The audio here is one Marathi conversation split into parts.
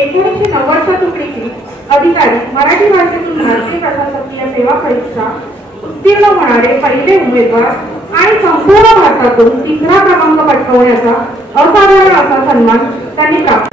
1990च्या तुकडीचे अधिकारी मराठी भाषेतून भारतीय प्रशासकीय सेवा परीक्षा उत्तीर्ण होणारे पहिले उमेदवार आणि संपूर्ण भारतातून तिसरा क्रमांक पटकावण्याचा असाधारण असा सन्मान त्यांनी प्राप्त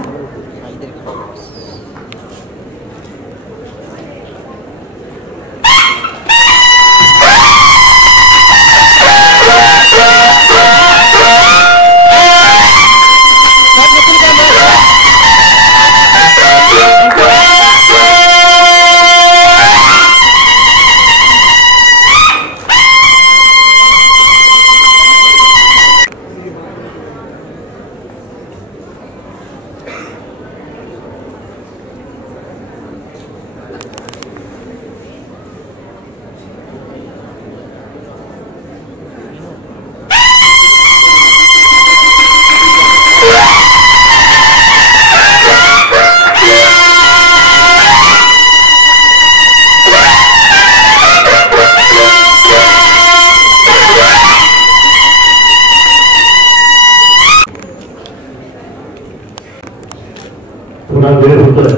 थोडा वेळ होतोय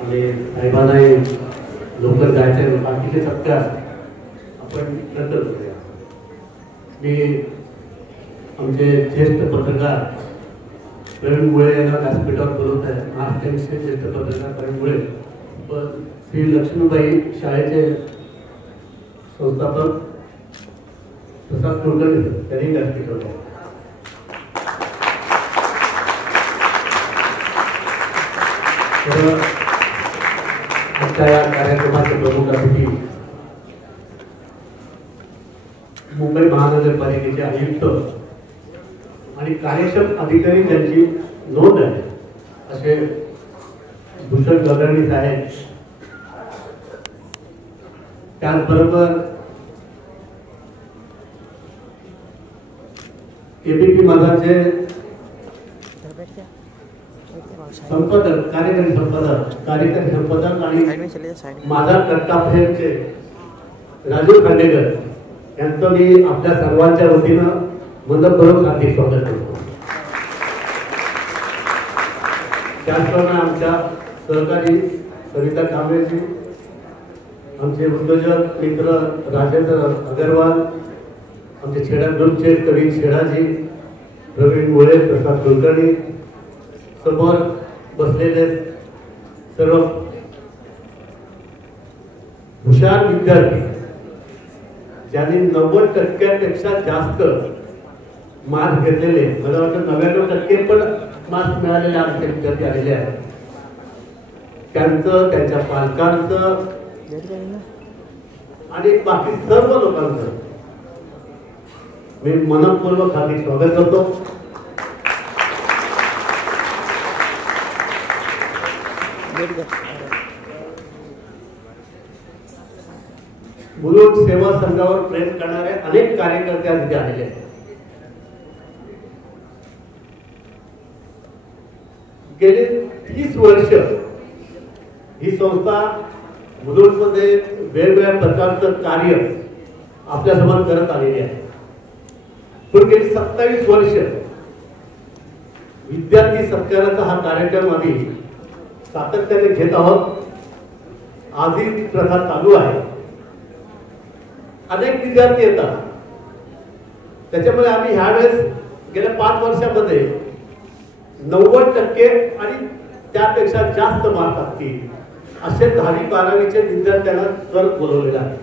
आणि साहेबांना लवकर जायचं, बाकीचे सत्कार आपण नंतर करूया. मी आमचे ज्येष्ठ पत्रकार प्रवीण मुळे यांना व्यासपीठावर बोलवत आहे. महाराष्ट्राचे ज्येष्ठ पत्रकार प्रवीण मुळे, पण श्री लक्ष्मीबाई शाळेचे संस्थापक प्रसाद कुलकर्णी त्यांनी व्यासपीठावर आजच्या या कार्यक्रमाचे प्रमुख अतिथी मुंबई महानगरपालिकेचे आयुक्त आणि कार्यक्षम अधिकारी ज्यांची नोंद आहे असे भूषण गगर्णी साहेब, त्याचबरोबर एबीपी माझाचे संपादक, कार्यकारी संपादक आणि माझा कट्टा फेरचे राजू खांडेकर यांचं मी आपल्या सर्वांच्या वतीनं मनपूर्वक हार्दिक स्वागत करतो. त्याचप्रमाणे आमच्या सहकारी सविता कांबळेजी, आमचे उद्योजक मित्र राजेंद्र अगरवाल, आमचे छेडांचे कवी छेडाजी, प्रवीण मुळे, प्रसाद कुलकर्णी, समोर बसलेले सर्व हुशार विद्यार्थी ज्यांनी 90% जास्त मार्क घेतलेले, मला वाटतं 99% पण मार्क मिळालेले आमचे विद्यार्थी आलेले आहेत, त्यांचं, त्यांच्या पालकांचं आणि बाकी सर्व लोकांचं मी मनपूर्वक हार्दिक स्वागत करतो. मुलुंड सेवा संघावर प्रेम करणारे अनेक कार्यकर्ते आज इथे आलेले आहेत. गेली 30 वर्ष ही संस्था मुलुंडमध्ये वेगवेगळ्या प्रकारचं कार्य आपल्यासमोर करत आलेली आहे. पण गेली 27 वर्ष विद्यार्थी सत्काराचा हा कार्यक्रम आम्ही सातत्याने घेत आहोत. आजही प्रथा चालू आहे. अनेक विद्यार्थी येतात, त्याच्यामुळे आम्ही ह्यावेळेस गेल्या 5 वर्षामध्ये 90% आणि त्यापेक्षा जास्त मार्क असतील असे 10वी-12वीचे विद्यार्थ्यांना सर बोलवलेला आहे.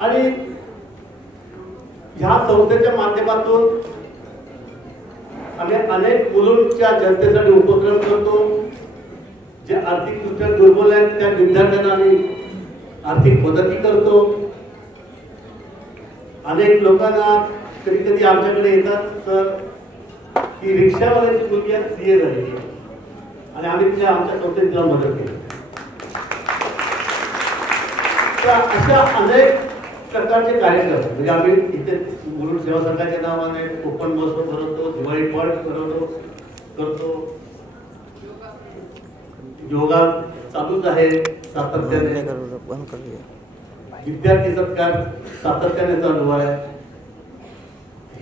आणि ह्या संस्थेच्या माध्यमातून आम्ही अनेक मुलुंडच्या जनतेसाठी उपक्रम करतो. जे आर्थिकदृष्ट्या दुर्बल आहेत त्या विद्यार्थ्यांना आम्ही आर्थिक मदती करतो. अनेक लोकांना कधी कधी आमच्याकडे येतात सर की रिक्षावाल्याची मुलगी CA झालेली आणि आम्ही तिला आमच्या संस्थेत तिला मदत केली. अशा अनेक प्रकारचे कार्यक्रम म्हणजे आम्ही इथे मुलुंड सेवा संघाच्या नावाने कोकण महोत्सव भरवतो, दिवाळी पट करतो, योगा चालूच आहे सातत्याने, विद्यार्थी सत्कार सातत्याने चालू आहे.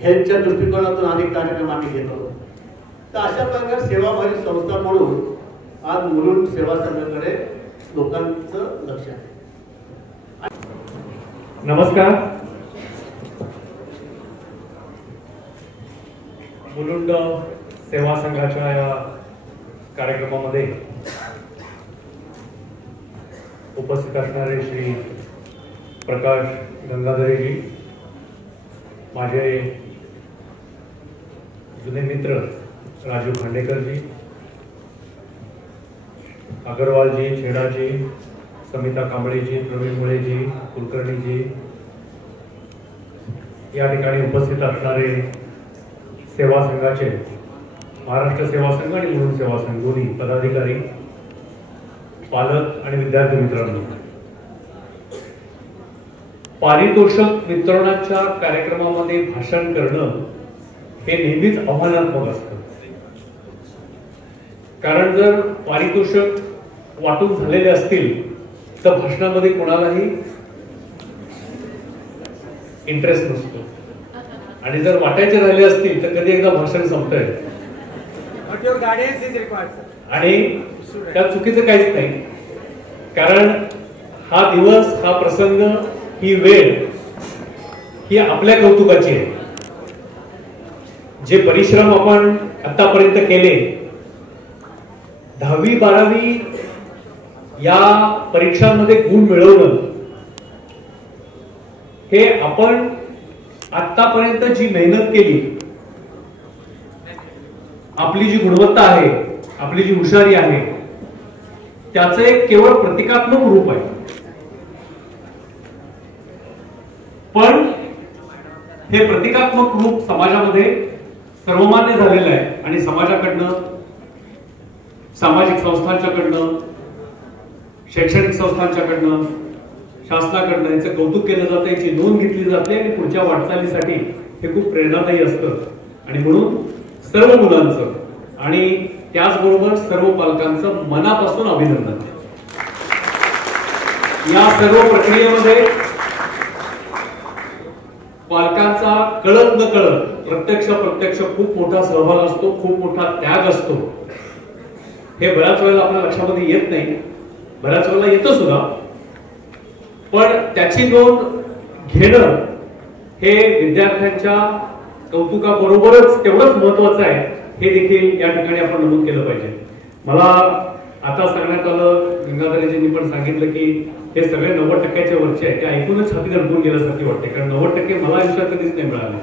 हेल्थच्या दृष्टिकोनातून अनेक कार्यक्रम आम्ही घेतो. तर अशा प्रकारे सेवाभावी संस्था म्हणून आज मुलुंड सेवा संघाकडे लोकांचं लक्ष आहे. नमस्कार. मुलुंड सेवा संघाच्या या कार्यक्रमामध्ये उपस्थित असणारे श्री प्रकाश गंगाधरेजी, माझे जुने मित्र राजू खांडेकरजी, अग्रवालजी, छेडाजी, समिता कांबळेजी, प्रवीण मुळेजी, कुलकर्णीजी, या ठिकाणी उपस्थित असणारे सेवा संघाचे, महाराष्ट्र सेवा संघ आणि मुलुंड सेवा संघ दोन्ही पदाधिकारी, पालक आणि विद्यार्थी मित्रांनो, पारितोषिक वितरणाच्या कार्यक्रमामध्ये भाषण करणं हे नेहमीच आव्हानात्मक असतं. कारण जर पारितोषिक वाटून झालेले असतील तर भाषणामध्ये कोणालाही इंटरेस्ट नसतो, आणि जर वाटायचे राहिले असतील तर कधी एकदा भाषण संपतंय आणि त्यात चुकीचं काहीच नाही. कारण हा दिवस, हा प्रसंग, ही वेळ ही आपल्या कौतुकाची आहे. जे परिश्रम आपण आतापर्यंत केले, 10वी-12वी या परीक्षांमध्ये गुण मिळवणं, हे आपण आतापर्यंत जी मेहनत केली, आपली जी गुणवत्ता आहे, आपली जी हुशारी आहे, त्याचं एक केवळ प्रतिकात्मक रूप आहे. पण हे प्रतिकात्मक रूप समाजामध्ये सर्वमान्य झालेलं आहे आणि समाजाकडनं, सामाजिक संस्थांच्याकडनं, शैक्षणिक संस्थांच्याकडनं, शासनाकडनं याचं कौतुक केलं जातं, याची नोंद घेतली जाते आणि पुढच्या वाटचालीसाठी हे खूप प्रेरणादायी असतं. आणि म्हणून सर्व मुलांचं आणि त्याचबरोबर सर्व पालकांचं मनापासून अभिनंदन. या सर्व प्रक्रियेमध्ये पालकांचा कळत न कळत, प्रत्यक्ष खूप मोठा सहभाग असतो, खूप मोठा त्याग असतो. हे बऱ्याच वेळेला आपल्या लक्षामध्ये येत नाही, बऱ्याच वेळेला येतं सुद्धा, पण त्याची नोंद घेणं हे विद्यार्थ्यांच्या कौतुकाबरोबरच तेवढंच महत्वाचं आहे हे देखील या ठिकाणी आपण नमूद केलं पाहिजे. मला आता सांगण्यात आलं, गंगाधरजींनी पण सांगितलं की हे सगळे 90% वरचे आहे. ते ऐकूनच छाती दडपून गेल्यासारखी वाटते, कारण 90% मला आयुष्यात कधीच नाही मिळाले.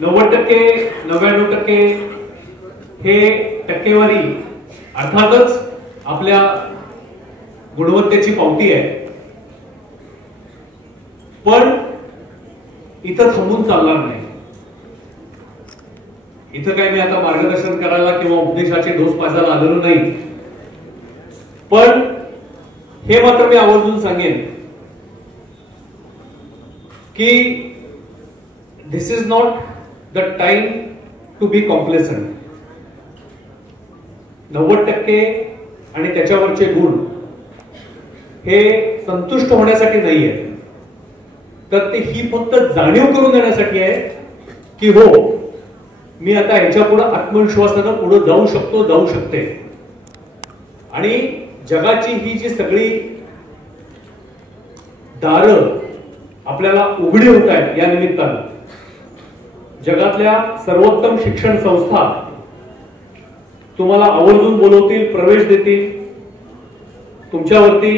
90%, 99% हे टक्केवारी अर्थातच आपल्या गुणवत्तेची पावती आहे, पण इथं थांबून चालणार नाही. इथं काय मी आता मार्गदर्शन करायला किंवा उपदेशाची डोस पाजायला आलेलो नाही, पण हे मात्र मी आवर्जून सांगेन की this is not the time to be complacent. 90% आणि त्याच्यावरचे गुण हे संतुष्ट होण्यासाठी नाहीये, तर ते ही फक्त जाणीव करून देण्यासाठी आहे की हो, मी आता ह्याच्या पुढे आत्मविश्वासानं पुढे जाऊ शकतो, जाऊ शकते. आणि जगाची ही जी सगळी दारं आपल्याला उघडी होत आहेत या निमित्तानं, जगातल्या सर्वोत्तम शिक्षण संस्था तुम्हाला आवर्जून बोलवतील, प्रवेश देतील, तुमच्यावरती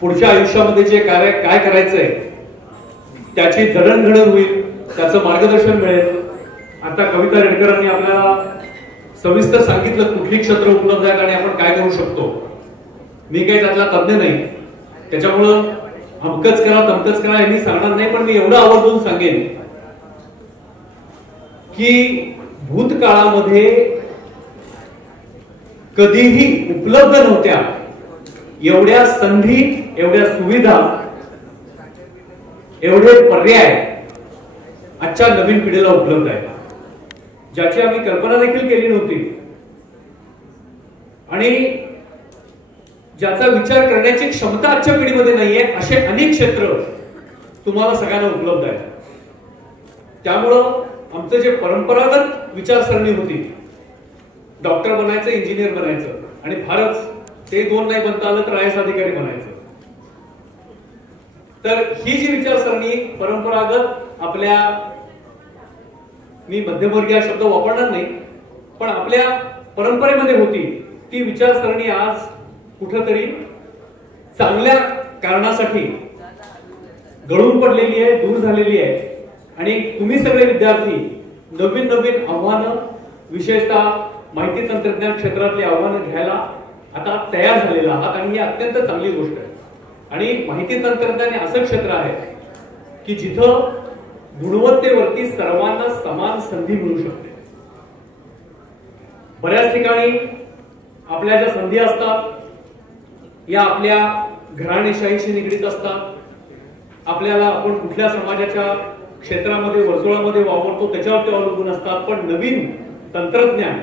पुढच्या आयुष्यामध्ये जे काय करायचंय त्याची जडणघडण होईल, त्याचं मार्गदर्शन मिळेल. आता कविता रेडकरांनी आपल्याला सविस्तर सांगितलं कुठली क्षेत्र उपलब्ध आहेत आणि आपण काय करू शकतो. मी काही त्यातला तज्ञ नाही, त्याच्यामुळं अमकच करा तमकच करा हे मी सांगणार नाही, पण मी एवढं आवर्जून सांगेन की भूतकाळामध्ये कधीही उपलब्ध नव्हत्या एवढ्या संधी, एवढ्या सुविधा, एवढे पर्याय आजच्या नवीन पिढीला उपलब्ध आहेत, ज्याची आम्ही कल्पना देखील केली नव्हती आणि ज्याचा विचार करण्याची क्षमता आजच्या पिढीमध्ये नाहीये. असे अनेक क्षेत्र तुम्हाला सगळ्यांना उपलब्ध आहेत. त्यामुळं आमचं जे परंपरागत विचारसरणी होती, डॉक्टर बनायचं, इंजिनियर बनायचं आणि फारच ते दोन नाही बनता आलं तर IAS अधिकारी बनायचं, तर ही जी विचारसरणी परंपरागत आपल्या, मी मध्यमवर्गीय शब्द वापरणार नाही, पण आपल्या परंपरेमध्ये होती, ती विचारसरणी आज कुठेतरी चांगल्या कारणासाठी गळून पडलेली आहे, दूर झालेली आहे. आणि तुम्ही सगळे विद्यार्थी नवीन नवीन आव्हानं, विशेषतः माहिती तंत्रज्ञान क्षेत्रातली आव्हानं घ्यायला आता तयार झालेला आहात आणि ही अत्यंत चांगली गोष्ट आहे. आणि माहिती तंत्रज्ञान हे असं क्षेत्र आहे की जिथं गुणवत्तेवरती सर्वांना समान संधी मिळू शकते. बऱ्याच ठिकाणी आपल्या ज्या संधी असतात या आपल्या घराणेशाहीशी निगडीत असतात. आपल्याला आपण कुठल्या समाजाच्या क्षेत्रामध्ये, वर्तुळामध्ये वावरतो त्याच्यावरती अवलंबून असतात. पण नवीन तंत्रज्ञान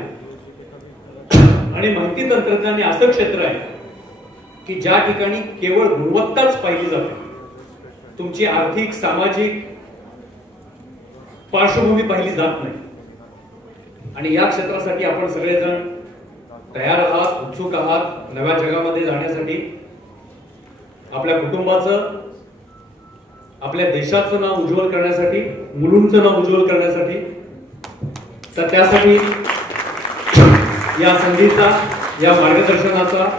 आणि माहिती तंत्रज्ञान हे असं क्षेत्र आहे की ज्या ठिकाणी केवळ गुणवत्ताच पाहिली जाते, तुमची आर्थिक, सामाजिक पार्श्वभूमी पाहिली जात नाही. आणि या क्षेत्रासाठी आपण सगळेजण तयार आहात, उत्सुक आहात नव्या जगामध्ये जाण्यासाठी. आपल्या कुटुंबाचं, आपल्या देशाचं नाव उज्ज्वल करण्यासाठी, मुलुंडचं नाव उज्ज्वल करण्यासाठी. तर त्यासाठी या संधीचा, या मार्गदर्शनाचा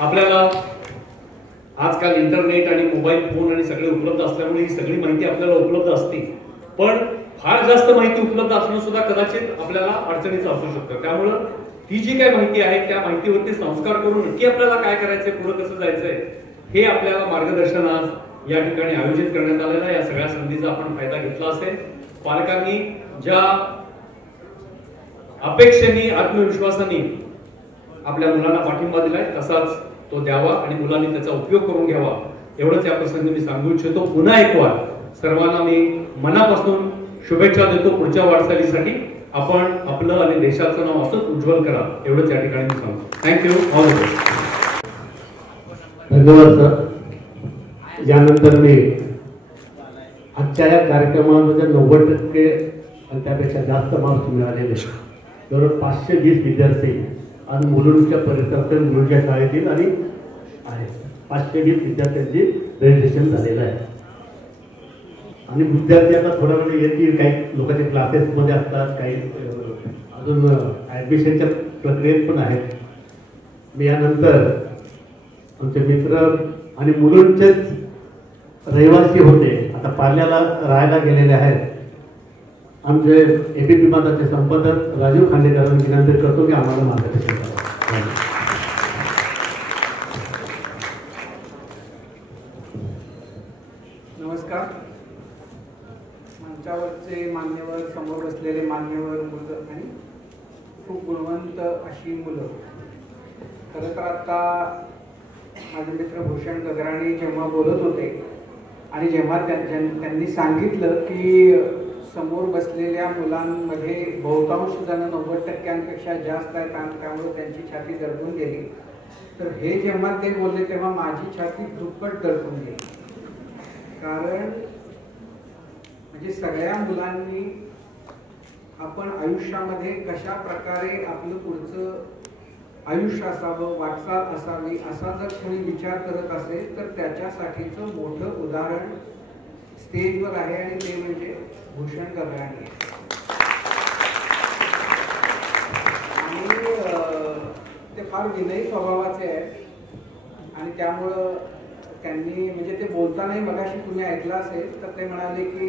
आपल्याला आजकाल इंटरनेट आणि मोबाईल फोन आणि सगळे उपलब्ध असल्यामुळे ही सगळी माहिती आपल्याला उपलब्ध असते, पण फार जास्त माहिती उपलब्ध असणं सुद्धा कदाचित आपल्याला अडचणीचं असू शकतं. त्यामुळं ती जी काही माहिती आहे त्या माहितीवरती संस्कार करून नक्की आपल्याला काय करायचंय, पुढे कसं जायचंय हे आपल्याला मार्गदर्शन आज या ठिकाणी आयोजित करण्यात आलेलं आहे. या सगळ्या संधीचा आपण फायदा घेतला असेल. पालकांनी ज्या अपेक्षेने, आत्मविश्वासाने आपल्या मुलांना पाठिंबा दिलाय तसाच तो द्यावा आणि मुलांनी त्याचा उपयोग करून घ्यावा, एवढंच या प्रसंगी मी सांगू इच्छितो. पुन्हा एक वार सर्वांना मी मनापासून शुभेच्छा देतो पुढच्या वाटचालीसाठी. आपण आपलं आणि देशाचं नाव असंच उज्ज्वल करा, एवढंच या ठिकाणी मी सांगतो. थँक्यू. All the best. धन्यवाद सर. यानंतर मी आजच्या या कार्यक्रमामध्ये 90% आणि त्यापेक्षा जास्त मार्क्स मिळालेले जवळ 520 विद्यार्थी आणि मुलुंडच्या परिसरातील मुलुंडच्या शाळेतील आणि आहेत. 520 विद्यार्थ्यांची रजिस्ट्रेशन झालेलं आहे. आणि विद्यार्थी आता थोडा वेळ येतील, काही लोकांचे क्लासेसमध्ये असतात, काही अजून ॲडमिशनच्या प्रक्रियेत पण आहेत. मी यानंतर आमचे मित्र आणि मुलुंडचेच रहिवासी होते, आता पाल्याला राहायला गेलेले आहेत, आमचे एबीपी माझाचे संपादक राजीव खांडेकरांनी विनंती करतो की आम्हाला मार्गदर्शन करावं. नमस्कार. मंचावरचे मान्यवर, समोर बसलेले मान्यवर, मुलं आणि खूप गुणवंत अशी मुलं. खरं तर आता माझे मित्र भूषण गगराणी जेव्हा बोलत होते आणि जेव्हा त्यांनी सांगितलं की समोर बसलेल्या मुलांमध्ये बहुतांश जण 90% जास्त आहेत आणि त्यामुळे त्यांची छाती दडपून गेली, तर हे जेव्हा ते बोलले तेव्हा माझी छाती दुप्पट दडपून गेली. कारण म्हणजे सगळ्या मुलांनी आपण आयुष्यामध्ये कशा प्रकारे आपलं पुढचं आयुष्य असावं, वाटचाल असावी असा जर कोणी विचार करत असेल तर त्याच्यासाठीचं मोठं उदाहरण स्टेजवर आहे आणि ते म्हणजे भूषण गगराणी. आणि ते फार विनयी स्वभावाचे आहेत आणि त्यामुळं त्यांनी म्हणजे ते बोलतानाही मगाशी तुम्ही ऐकलं असेल तर ते म्हणाले की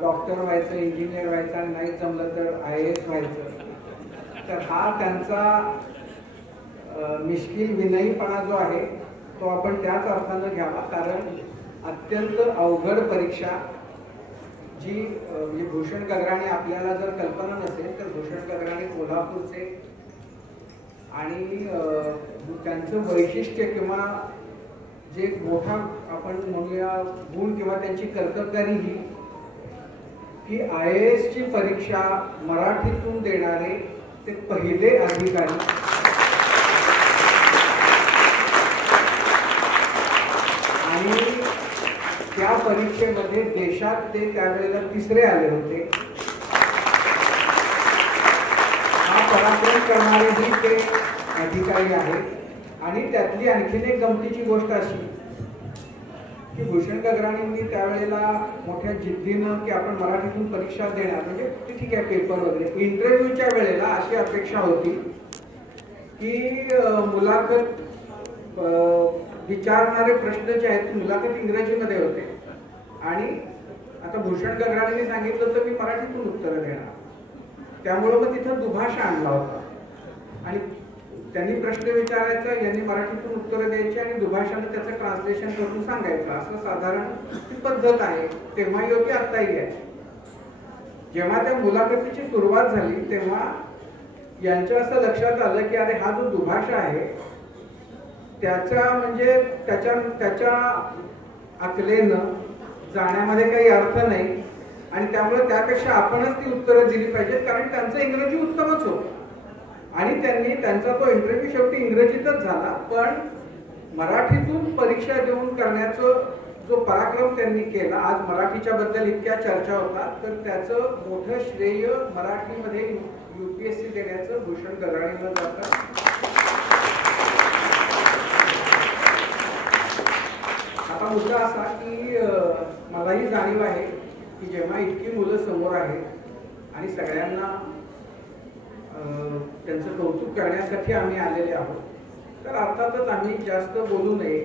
डॉक्टर व्हायचं, इंजिनियर व्हायचं आणि नाही जमलं तर IAS व्हायचं. तर हा त्यांचा मिश्किल विनयीपणा जो आहे तो आपण त्याच अर्थानं घ्यावा. कारण अत्यंत अवघड परीक्षा जी म्हणजे भूषण गगराणी आपल्याला जर कल्पना नसेल तर भूषण गगराणी कोल्हापूरचे आणि त्यांचं वैशिष्ट्य किंवा जे मोठा आपण म्हणूया गुण किंवा त्यांची कर्तबगारी ही की IAS ची परीक्षा मराठीतून देणारे ते पहिले अधिकारी आणि त्या परीक्षेमध्ये देशात ते त्यावेळेला 3रे आले होते. हा पराक्रम करणारेही ते अधिकारी आहेत. आणि त्यातली आणखीन एक गमतीची गोष्ट अशी की भूषण गगराणींनी त्यावेळेला मोठ्या जिद्दीनं की आपण मराठीतून परीक्षा देणार म्हणजे ठीक आहे पेपर वगैरे. इंटरव्ह्यूच्या वेळेला अशी अपेक्षा होती की मुलाखत विचारणारे प्रश्न जे आहेत मुलाखत इंग्रजीमध्ये होते आणि आता भूषण गगराणींनी सांगितलं तर मी मराठीतून उत्तरं देणार. त्यामुळं मग तिथं दुभाषा आणला होता आणि त्यांनी प्रश्न विचारायचा, यांनी मराठीतून उत्तरं द्यायची आणि दुभाषानं त्याचं ट्रान्सलेशन करून सांगायचं. असं साधारण ती पद्धत आहे. तेव्हा योग्य आताही आहे. जेव्हा त्या मुलाखतीची सुरुवात झाली तेव्हा यांच्या असं लक्षात आलं की अरे हा जो दुभाषा आहे त्याच्या म्हणजे त्याच्या अकलेनं जाण्यामध्ये काही अर्थ नाही आणि त्यामुळे त्यापेक्षा आपणच ती उत्तरं दिली पाहिजेत कारण त्यांचं इंग्रजी उत्तमच होतं. आणि त्यांनी त्यांचा तो इंटरव्ह्यू शेवटी इंग्रजीतच झाला पण मराठीतून परीक्षा देऊन करण्याचं जो पराक्रम त्यांनी केला. आज मराठीच्या बद्दल इतक्या चर्चा होतात तर त्याचं मोठं श्रेय मराठीमध्ये UPSC देण्याचं भूषण गगराणीला जातं. आता मुद्दा असा की मलाही जाणीव आहे की जेव्हा इतकी मुलं समोर आहेत आणि सगळ्यांना त्यांचं कौतुक करण्यासाठी आम्ही आलेले आहोत तर अर्थातच आम्ही जास्त बोलू नये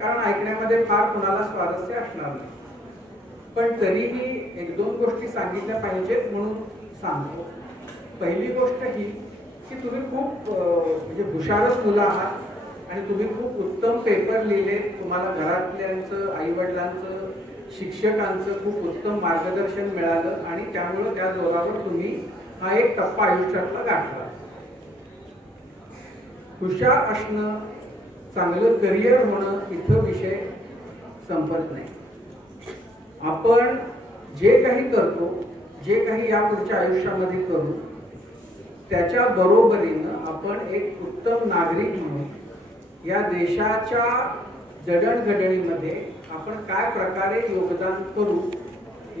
कारण ऐकण्यामध्ये फार कुणाला स्वारस्य असणार नाही. पण तरीही 1-2 गोष्टी सांगितल्या पाहिजेत म्हणून सांगतो. पहिली गोष्ट ही की तुम्ही खूप म्हणजे हुशारच मुलं आहात आणि तुम्ही खूप उत्तम पेपर लिहिले. तुम्हाला घरातल्यांचं, आईवडिलांचं, शिक्षकांचं खूप उत्तम मार्गदर्शन मिळालं आणि त्यामुळं त्या जोरावर तुम्ही हा एक टप्पा आयुष्यातला गाठला. हुशार असणं, चांगलं करिअर होणं इथं विषय संपत नाही. आपण जे काही करतो, जे काही यापुढच्या आयुष्यामध्ये करू त्याच्या बरोबरीनं आपण एक उत्तम नागरिक म्हणून या देशाच्या जडणघडणीमध्ये आपण काय प्रकारे योगदान करू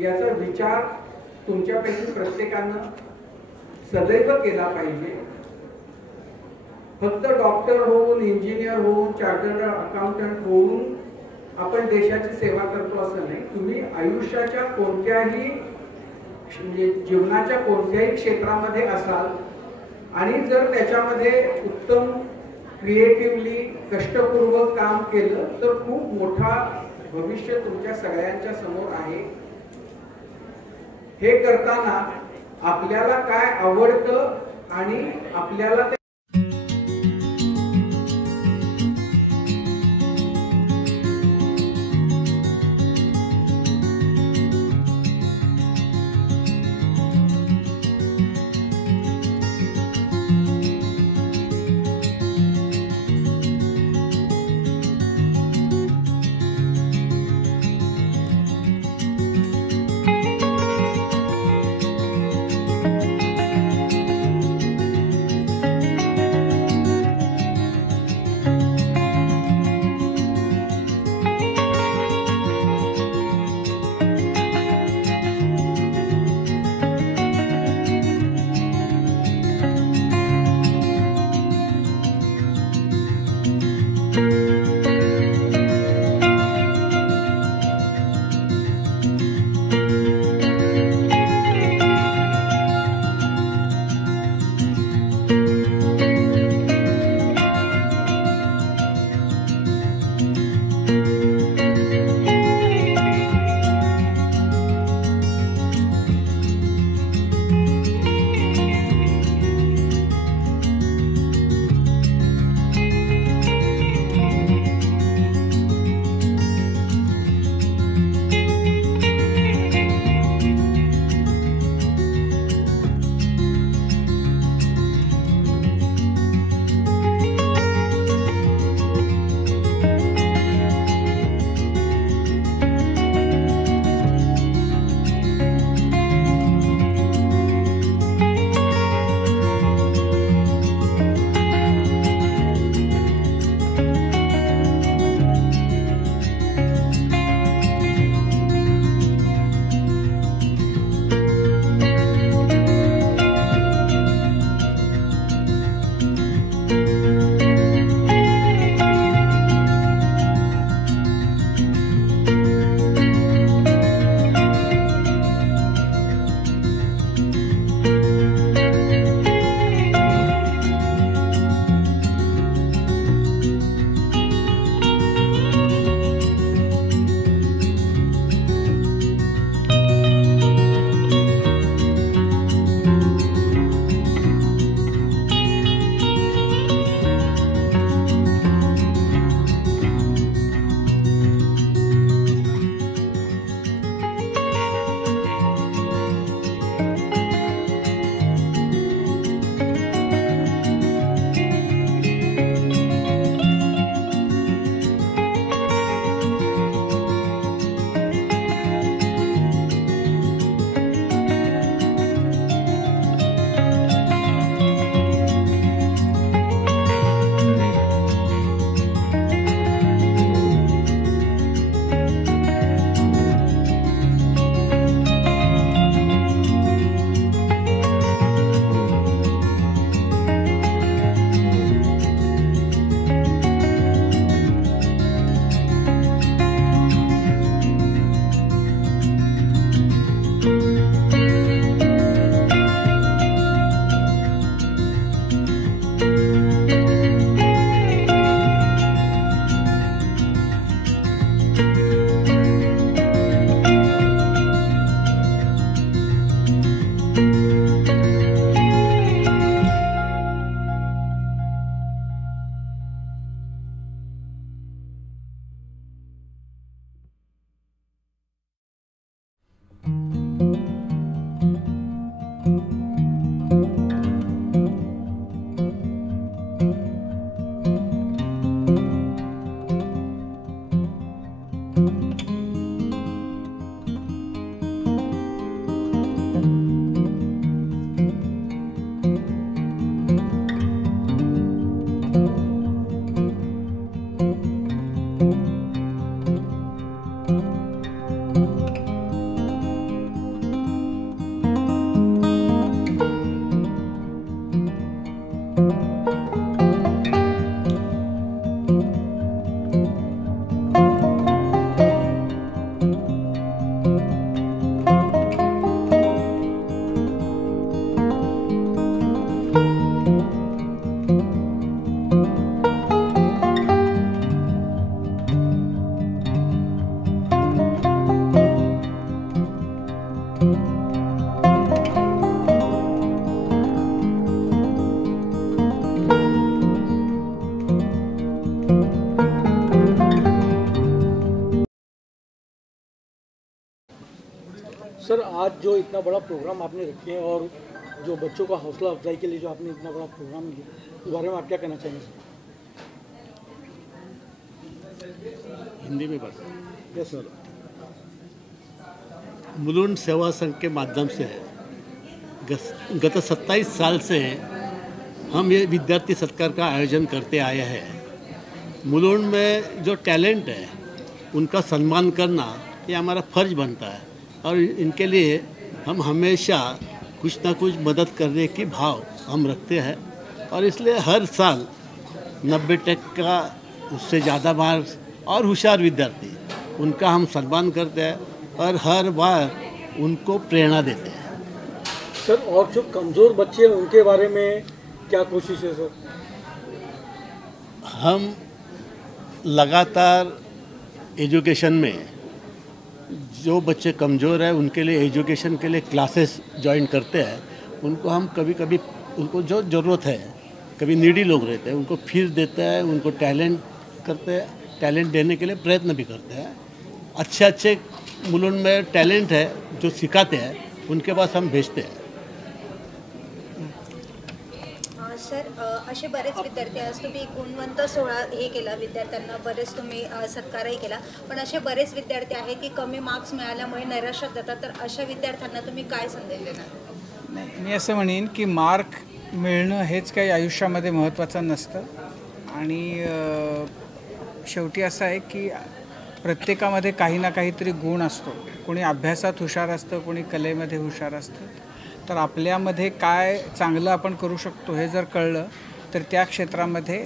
याचा विचार तुमच्यापैकी प्रत्येकानं सदैव केला पाहिजे. फक्त डॉक्टर होऊन, इंजिनियर होऊन, चार्टर्ड अकाउंटंट होऊन आपण देशाची सेवा करतो असं नाही. तुम्ही आयुष्याच्या कोणत्याही म्हणजे जीवनाच्या कोणत्याही क्षेत्रामध्ये असाल आणि जर त्याच्यामध्ये उत्तम क्रिएटिव्हली कष्टपूर्वक काम केलं तर खूप मोठा भविष्य तुमच्या सगळ्यांच्या समोर आहे. हे करताना आपल्याला काय आवडतं आणि आपल्याला ते सर, आज जो इतना बड़ा प्रोग्राम आपने रखे हैं और जो बच्चों का हौसला अफजाई के लिए जो आपने इतना बड़ा प्रोग्राम किया, उस बारे में आप क्या कहना चाहेंगे सर? हिंदी में बात। Yes sir. मुलुंड सेवा संघ के माध्यम से गत 27 साल से हम ये विद्यार्थी सत्कार का आयोजन करते आए हैं। मुलुंड में जो टैलेंट है उनका सम्मान करना ये हमारा फर्ज बनता है और इनके लिए हम हमेशा कुछ ना कुछ मदद करने की भाव हम रखते हैं और इसलिए हर साल 90% का उससे ज़्यादा मार्क्स और होशियार विद्यार्थी उनका हम सम्मान करते हैं और हर बार उनको प्रेरणा देते हैं। सर, और जो कमज़ोर बच्चे हैं उनके बारे में क्या कोशिश है सर? हम लगातार एजुकेशन में जो बच्चे कमज़ोर हैं उनके लिए एजुकेशन के लिए क्लासेस ज्वाइन करते हैं। उनको हम कभी कभी उनको जो ज़रूरत है, कभी नीडी लोग रहते हैं उनको फीस देते हैं, उनको टैलेंट देने के लिए प्रयत्न भी करते हैं। अच्छे मुलुंड में टैलेंट है जो सिखाते हैं उनके पास हम भेजते हैं। सर, असे बरेच विद्यार्थी आज तुम्ही गुणवंत सोहळा हे केला, विद्यार्थ्यांना बरेच तुम्ही सत्कारही केला, पण असे बरेच विद्यार्थी आहेत की कमी मार्क्स मिळाल्यामुळे नैराश्यात जातात, तर अशा विद्यार्थ्यांना तुम्ही काय संदेश देणार? नाही, मी असं म्हणेन की मार्क मिळणं हेच काही आयुष्यामध्ये महत्त्वाचं नसतं आणि शेवटी असं आहे की प्रत्येकामध्ये काही ना काहीतरी गुण असतो. कोणी अभ्यासात हुशार असतं, कोणी कलेमध्ये हुशार असतं. तर आपल्यामध्ये काय चांगलं आपण करू शकतो हे जर कळलं तर त्या क्षेत्रामध्ये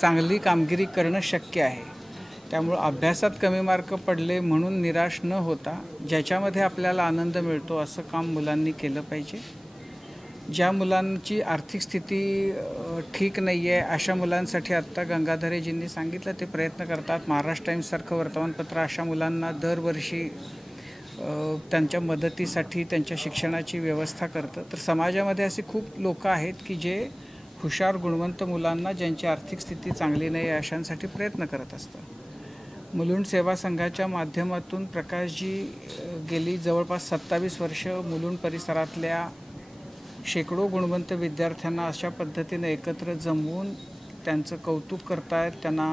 चांगली कामगिरी करणं शक्य आहे. त्यामुळे अभ्यासात कमी मार्क पडले म्हणून निराश न होता ज्याच्यामध्ये आपल्याला आनंद मिळतो असं काम मुलांनी केलं पाहिजे. ज्या मुलांची आर्थिक स्थिती ठीक नाही आहे अशा मुलांसाठी आत्ता गंगाधरेजींनी सांगितलं ते प्रयत्न करतात. महाराष्ट्र टाइम्ससारखं वर्तमानपत्र अशा मुलांना दरवर्षी त्यांच्या मदतीसाठी त्यांच्या शिक्षणाची व्यवस्था करतं. तर समाजामध्ये असे खूप लोक आहेत की जे हुशार गुणवंत मुलांना ज्यांची आर्थिक स्थिती चांगली नाही अशांसाठी प्रयत्न करत असतात. मुलुंड सेवा संघाच्या माध्यमातून प्रकाशजी गेली जवळपास 27 वर्ष मुलुंड परिसरातल्या शेकडो गुणवंत विद्यार्थ्यांना अशा पद्धतीने एकत्र जमवून त्यांचं कौतुक करतायत, त्यांना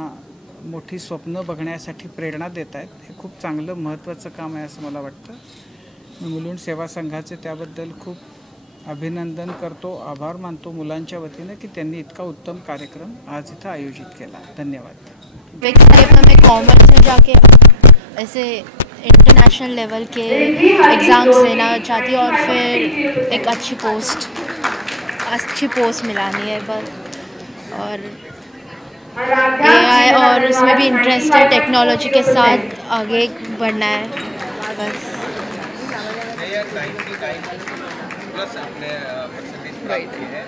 मोठी स्वप्न बघण्यासाठी प्रेरणा देत आहेत. हे खूप चांगलं महत्त्वाचं काम आहे असं मला वाटतं. मी मुलुंड सेवा संघाचे त्याबद्दल खूप अभिनंदन करतो, आभार मानतो मुलांच्या वतीने की त्यांनी इतका उत्तम कार्यक्रम आज इथं आयोजित केला. धन्यवाद. में कॉमर्स में जाके ऐसे इंटरनेशनल लेवल के एग्ज़ाम्स देना चाहती हूँ और फिर एक अच्छी पोस्ट मिलानी है बस. और AI और उसमें भी इंटरेस्ट है, टेक्नोलॉजी के साथ आगे बढ़ना है बस. प्लस आपने परसेंटेज प्राप्त की है,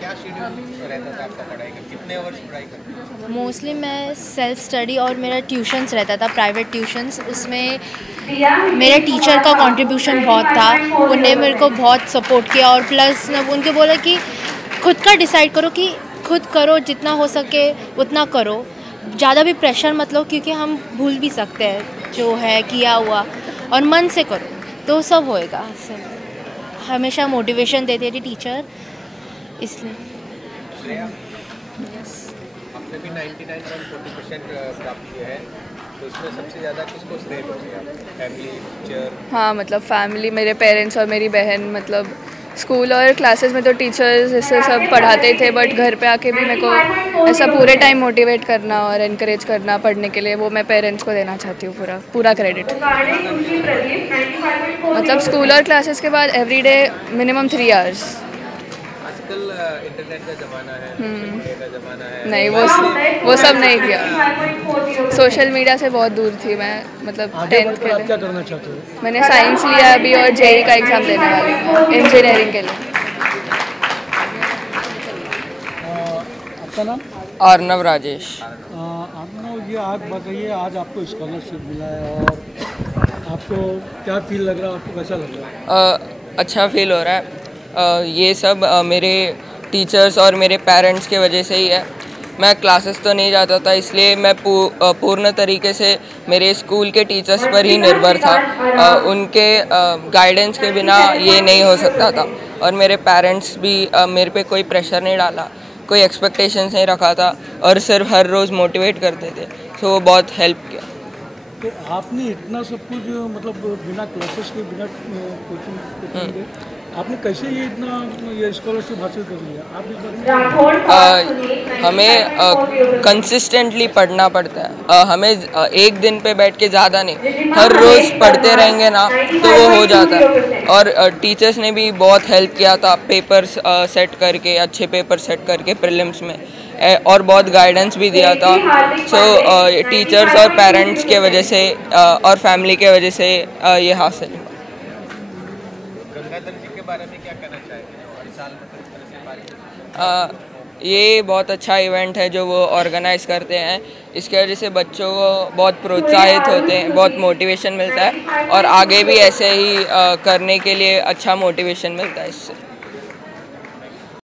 क्या शेड्यूल रहता था आपका पढ़ाई का? कितने वर्ष पढ़ाई करते थे? मोस्टली मैं सेल्फ स्टडी और मेरा ट्यूशन्स रहता था, प्राइवेट ट्यूशन्स. उसमें मेरे टीचर का कंट्रीब्यूशन बहुत था, उनने मेरे को बहुत सपोर्ट किया. और प्लस उनके बोला कि खुद का डिसाइड करो, कि खुद करो, जितना हो सके उतना करो, ज़्यादा भी प्रेशर मत लो क्योंकि हम भूल भी सकते हैं जो है किया हुआ, और मन से करो तो सब होएगा. हमेशा मोटिवेशन देते थे टीचर, इसलिए. आपने भी 99.40% प्राप्त किया है, तो इसमें सबसे ज़्यादा किसको श्रेय दोगे आप? Family, teacher? हाँ, मतलब फैमिली, मेरे पेरेंट्स और मेरी बहन. मतलब स्कूल और क्लासेस में तो टीचर्स ऐसे सब पढ़ाते थे, बट घर पे आके भी मेरे को ऐसा पूरे टाइम मोटिवेट करना और इनकरेज करना पढ़ने के लिए, वो मैं पेरेंट्स को देना चाहती हूँ पूरा क्रेडिट. मतलब स्कूल और क्लासेस के बाद एवरीडे मिनिमम 3 आवर्स. आजकल इंटरनेट का ज़माना है, सोशल मीडिया का ज़माना है. नहीं, वो सब नहीं किया. सोशल मीडिया से बहुत दूर थी मैं. मतलब 10th के लिए क्या करना चाहते हो? मैंने साइंस लिया अभी और जेईई का एग्ज़ाम देने वाली हूँ इंजीनियरिंग के लिए. आपका नाम? अर्नव राजेश. अर्नव, ये आज बताइए, आज आपको स्कॉलरशिप मिला है और आपको क्या फील लग रहा है, आपको कैसा लग रहा है? अच्छा फील हो रहा है. ये सब मेरे टीचर्स और मेरे पेरेंट्स के वजह से ही है. मैं क्लासेस तो नहीं जाता था, इसलिए मैं पूर्ण तरीके से मेरे स्कूल के टीचर्स पर ही निर्भर था। उनके गाइडेंस के बिना ये नहीं हो सकता था। और मेरे पेरेंट्स भी मेरे पे कोई प्रेशर नहीं डाला, कोई एक्सपेक्टेशंस नहीं रखा था और सिर्फ हर रोज़ मोटिवेट करते थे, तो वो बहुत हेल्प किया। तो आपने इतना सब कुछ मतलब बिना क्लासेस के, बिना कोचिंग के आपने कैसे ये स्कॉलरशिप हासिल कर लिया? आप इस बारे में हमें कंसिस्टेंटली पढ़ना पड़ता है। हमें एक दिन पे बैठ के ज़्यादा नहीं, हर रोज़ पढ़ते रहेंगे ना तो वो हो जाता है। और टीचर्स ने भी बहुत हेल्प किया था, पेपर्स सेट करके, अच्छे पेपर सेट करके प्रीलिम्स में, और बहुत गाइडेंस भी दिया था। सो टीचर्स और पेरेंट्स के वजह से और फैमिली के वजह से ये हासिल हुआ। गंगाधर जी के बारे में क्या कहना चाहेंगे? हर साल में ये बहुत अच्छा इवेंट है जो वो ऑर्गेनाइज करते हैं। इसके वजह से बच्चों को बहुत प्रोत्साहित होते हैं, बहुत मोटिवेशन मिलता है और आगे भी ऐसे ही करने के लिए अच्छा मोटिवेशन मिलता है इससे।